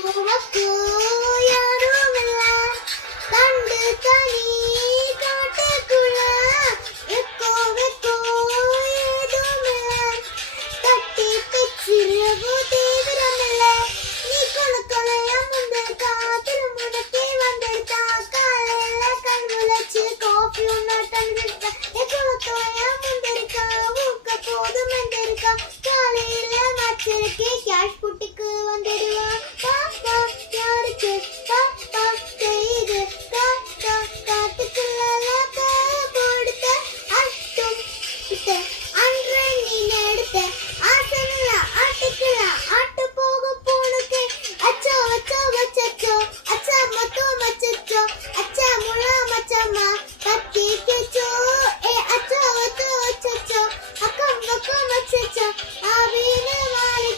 உனக்கு யாரும் இல்ல கண்டு தனி காட்டுக்குள்ள வெக்கோ வெக்கோ ஏதும் இல்ல கட்டி பிச்சிருவு தீவிரம் இல்ல நீ கொலை கொலையா முந்திருக்கா திருமணத்தை வந்திருக்கா காலையில கண் முளைச்சு காஃபி ஒன்னா தந்திருக்கா கொலை கொலையா முந்திருக்கா ஊக்க போதும் வந்திருக்கா காலையில மச்சருக்கு கேஷ் புட்டிக்கு வந்துடுவா